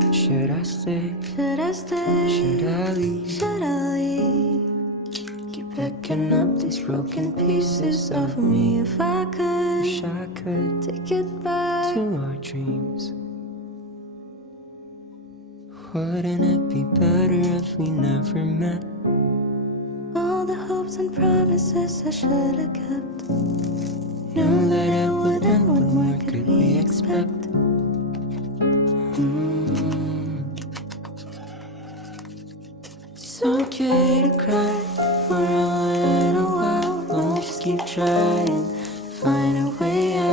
Should I stay? Should I stay? Should I leave? Should I leave? Keep picking up these broken pieces of me. If I could, Wish I could take it back. to our dreams. Wouldn't it be better if we never met? All the hopes and promises I should have kept. Knew that it would end, what more could we expect? It's okay to cry for a little while. Won't just keep trying, find a way out.